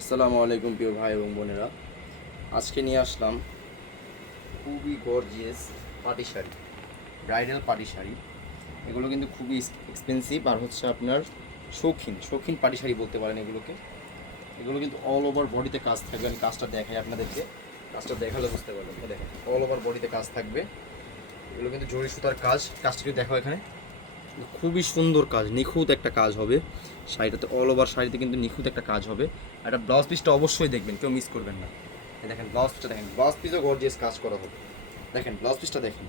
আসসালামু আলাইকুম প্রিয় ভাই এবং বোনেরা। আজকে নিয়ে আসলাম খুবই গর্জিয়াস পাটি শাড়ি ব্রাইডাল পাটি শাড়ি। এগুলো কিন্তু খুবই এক্সপেন্সিভ আর হচ্ছে আপনার শৌখিন শৌখিন পাটি শাড়ি বলতে পারেন এগুলোকে। এগুলো কিন্তু অল ওভার বডিতে কাজ থাকবে, আমি কাজটা দেখাই আপনাদেরকে। কাজটা দেখালে বুঝতে পারবেন। দেখেন অল ওভার বডিতে কাজ থাকবে। এগুলো কিন্তু জরি সুতার কাজ। কাজটা কিন্তু দেখো এখানে। খুবই সুন্দর কাজ, নিখুঁত একটা কাজ হবে। শাড়িটাতে অল ওভার শাড়িতে কিন্তু নিখুঁত একটা কাজ হবে। আর একটা ব্লাউজ পিসটা অবশ্যই দেখবেন, কেউ মিস করবেন না। দেখেন ব্লাউজ পিসটা দেখেন ব্লাউজ পিসও গর্জিয়াস কাজ করা হবে। দেখেন ব্লাউজ পিসটা দেখেন।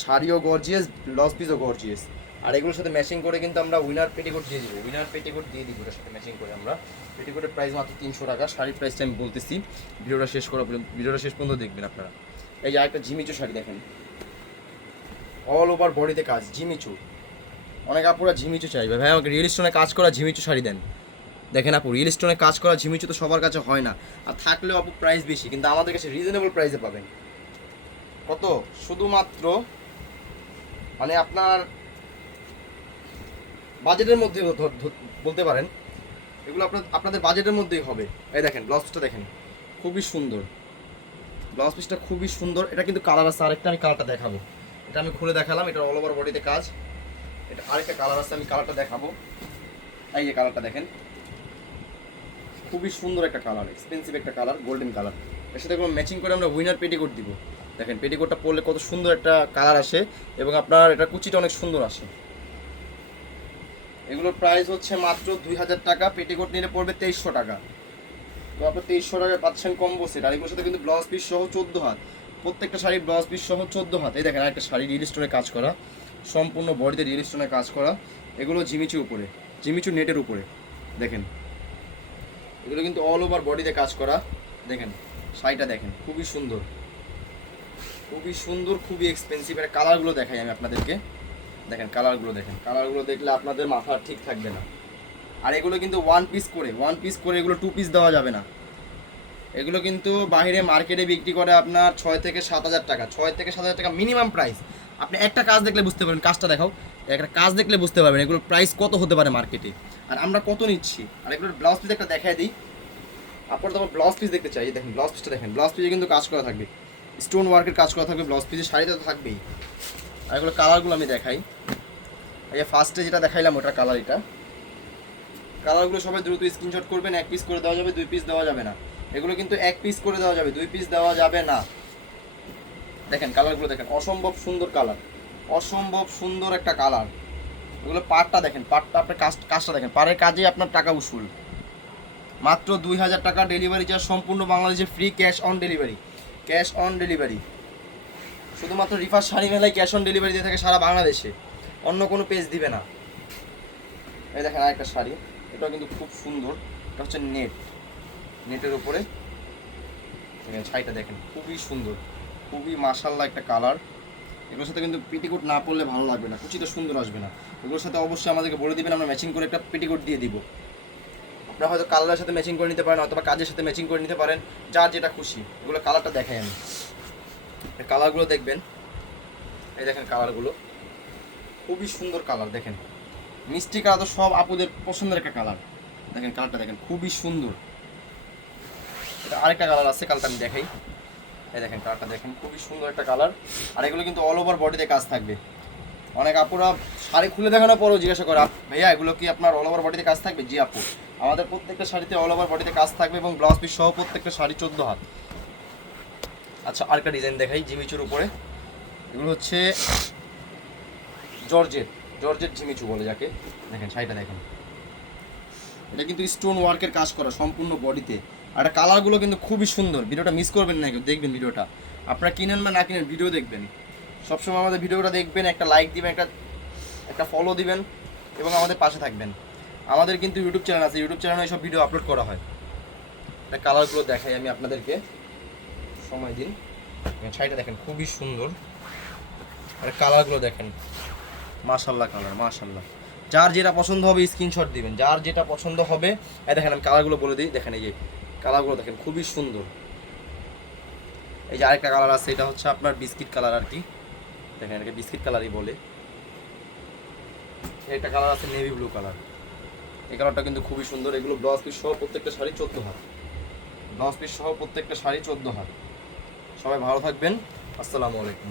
শাড়িও গর্জিয়াস ব্লাউজ পিসও গর্জিয়াস আর এগুলোর সাথে ম্যাচিং করে কিন্তু আমরা উইনার পেটিকোট দিয়ে দিব। উইনার পেটিকোট দিয়ে দিব, এটার সাথে ম্যাচিং করে আমরা। পেটিকোটের প্রাইস মাত্র তিনশো টাকা। শাড়ির প্রাইসটা আমি বলতেছি। ভিডিওটা শেষ করা ভিডিওটা শেষ পর্যন্ত দেখবেন আপনারা। এই যে আরেকটা ঝিমিচু শাড়ি দেখেন। অল ওভার বডিতে কাজ ঝিমিচু অনেক আপুরা ঝিমিচু চাইবে। ভাই, আমাকে রিয়েল স্টোনে কাজ করা ঝিমিচু শাড়ি দেন। দেখেন আপু রিয়েল স্টোনে কাজ করা ঝিমিচু তো সবার কাছে হয় না। আর থাকলেও আপু প্রাইস বেশি, কিন্তু আমাদের কাছে রিজনেবল প্রাইসে পাবেন। কত? শুধুমাত্র মানে আপনার বাজেটের মধ্যে বলতে পারেন। এগুলো আপনার, আপনাদের বাজেটের মধ্যেই হবে। এই দেখেন ব্লাউজ পিসটা দেখেন। খুবই সুন্দর। ব্লাউজ পিসটা খুবই সুন্দর। এটা কিন্তু কালার আছে, আরেকটা আমি কালারটা দেখাবো। এটা আমি খুলে দেখালাম, এটা অল ওভার বডিতে কাজ। এটা আরেকটা কালার আছে, আমি কালারটা দেখাবো। এই যে কালারটা দেখেন। খুবই সুন্দর একটা কালার এক্সপেন্সিভ একটা কালার গোল্ডেন কালারের সাথে কোনো ম্যাচিং করে আমরা উইনার পেটিকোট দিব। দেখেন পেটিকোটটা পরলে কত সুন্দর একটা কালার আসে এবং আপনার এটা কুচিটা অনেক সুন্দর আসে। এগুলোর প্রাইস হচ্ছে মাত্র দুই হাজার টাকা পেটিকোট নিলে পড়বে তেইশশো টাকা। তো আপনার তেইশশো টাকায় পাচ্ছেন কম্বো সেট আর এগুলোর সাথে কিন্তু ব্লাউজ পিস সহ চোদ্দ হাত। প্রত্যেকটা শাড়ির ব্লাউজ পিস সহ চোদ্দ হাত। এই দেখেন একটা শাড়ি রিল স্টোনে কাজ করা। সম্পূর্ণ বডিতে রিল স্টোনে কাজ করা। এগুলো জিমিচু উপরে, জিমিচু নেটের উপরে। দেখেন। এগুলো কিন্তু অল ওভার বডিতে কাজ করা। দেখেন, শাড়িটা দেখেন, খুবই সুন্দর। খুবই সুন্দর, খুবই এক্সপেন্সিভ এর কালারগুলো দেখাই আমি আপনাদেরকে। দেখেন কালারগুলো দেখেন। কালারগুলো দেখলে আপনাদের মাথা ঠিক থাকবে না। আর এগুলো কিন্তু ওয়ান পিস করে ওয়ান পিস করে এগুলো টু পিস দেওয়া যাবে না। এগুলো কিন্তু বাইরে মার্কেটে বিক্রি করে আপনার ছয় থেকে সাত হাজার টাকা। ছয় থেকে সাত হাজার টাকা মিনিমাম প্রাইস আপনি একটা কাজ দেখলে বুঝতে পারবেন, কাজটা দেখাও। একটা কাজ দেখলে বুঝতে পারবেন এগুলোর প্রাইস কত হতে পারে মার্কেটে। আর আমরা কত নিচ্ছি? আর এগুলোর ব্লাউজ পিস একটা দেখাই দিই। আপনার তখন ব্লাউজ পিস দেখতে চাই। দেখেন ব্লাউজ পিসটা দেখেন। ব্লাউজ পিসে কিন্তু কাজ করা থাকবে। স্টোন ওয়ার্কের কাজ করা থাকবে ব্লাউজ পিসে শাড়িতে তো থাকবেই। আর এগুলো কালারগুলো আমি দেখাই। এই ফার্স্টে যেটা দেখাইলাম ওটা কালার এটা। কালারগুলো সবাই দ্রুত স্ক্রিনশট করবেন। এক পিস করে দেওয়া যাবে, দুই পিস দেওয়া যাবে না। এগুলো কিন্তু এক পিস করে দেওয়া যাবে, দুই পিস দেওয়া যাবে না। দেখেন কালারগুলো দেখেন, অসম্ভব সুন্দর কালার অসম্ভব সুন্দর একটা কালার এগুলো পাটটা দেখেন, পাটটা আপনার কাজ কাজটা দেখেন, পাড়ের কাজেই আপনার টাকা উসুল। মাত্র দুই হাজার টাকা ডেলিভারি চার্জ সম্পূর্ণ বাংলাদেশে free cash on delivery cash on delivery শুধুমাত্র রিফার শাড়ি মেলায় ক্যাশ অন ডেলিভারি দিয়ে থাকে সারা বাংলাদেশে, অন্য কোনো পেজ দিবে না। এই দেখেন আরেকটা শাড়ি, এটাও কিন্তু খুব সুন্দর, এটা হচ্ছে নেট নেটের উপরে। শাড়িটা দেখেন, খুবই সুন্দর, খুবই মাসাল্লা একটা কালার। এগুলোর সাথে কিন্তু পেটিকোট না পরলে ভালো লাগবে না, কুচিটা সুন্দর আসবে না। এগুলোর সাথে অবশ্যই আমাদেরকে বলে দিবেন, আমরা ম্যাচিং করে একটা পেটিকোট দিয়ে দিব। আপনারা হয়তো কালারের সাথে ম্যাচিং করে নিতে পারেন, অথবা কাজের সাথে ম্যাচিং করে নিতে পারেন, যার যেটা খুশি। এগুলো কালারটা দেখাই আমি। কালারগুলো দেখবেন। এই দেখেন কালারগুলো। খুবই সুন্দর কালার, দেখেন। মিষ্টি কালার তো সব আপুদের পছন্দের একটা কালার। দেখেন, কালারটা দেখেন, খুবই সুন্দর। আরেকটা কালার আছে কালারটা আমি দেখাই। এই দেখেন কালারটা দেখেন, খুবই সুন্দর একটা কালার আর এগুলো কিন্তু অল ওভার বডিতে কাজ থাকবে। অনেক আপুরা শাড়ি খুলে দেখানোর পরও জিজ্ঞাসা করে ভাইয়া, এগুলো কি আপনার অল ওভার বডিতে কাজ থাকবে? জি আপু। আমাদের প্রত্যেকটা শাড়িতে অল ওভার বডিতে কাজ থাকবে এবং ব্লাউজ পিস সহ প্রত্যেকটা শাড়ি চোদ্দ হাত। আচ্ছা আরেকটা ডিজাইন দেখাই জিমিচুর উপরে। এগুলো হচ্ছে জর্জেট জর্জেট ঝিমিচু বলে যাকে। দেখেন, শাড়িটা দেখেন। এটা কিন্তু স্টোন ওয়ার্কের কাজ করা, সম্পূর্ণ বডিতে আর কালারগুলো কিন্তু খুবই সুন্দর। ভিডিওটা মিস করবেন না কেউ, দেখবেন ভিডিওটা। আপনারা কিনেন বা না কিনেন ভিডিও দেখবেন। সবসময় আমাদের ভিডিওটা দেখবেন, একটা লাইক দিবেন, একটা একটা ফলো দিবেন এবং আমাদের পাশে থাকবেন। আমাদের কিন্তু ইউটিউব চ্যানেল আছে ইউটিউব চ্যানেলে সব ভিডিও আপলোড করা হয়। এটা কালারগুলো দেখাই আমি আপনাদেরকে। সময় দিন। শাড়িটা দেখেন, খুবই সুন্দর। আর কালারগুলো দেখেন। মাশাল্লাহ কালার মাশাল্লাহ যার যেটা পছন্দ হবে স্ক্রিনশট দিবেন। যার যেটা পছন্দ হবে, এই দেখেন আমি কালারগুলো বলে দিই। দেখেন এই যে কালারগুলো দেখেন, খুবই সুন্দর। এই যে আরেকটা কালার আছে, এটা হচ্ছে আপনার বিস্কিট কালার আর কি। দেখেন, এটাকে বিস্কিট কালারই বলে। একটা কালার আছে নেভি ব্লু কালার। এই কালারটা কিন্তু খুবই সুন্দর। এগুলো ব্লাউজ পিস সহ প্রত্যেকটা শাড়ি চোদ্দ হাত। ব্লাউজ পিস সহ প্রত্যেকটা শাড়ি চোদ্দ হাত। সবাই ভালো থাকবেন। আসসালামু আলাইকুম।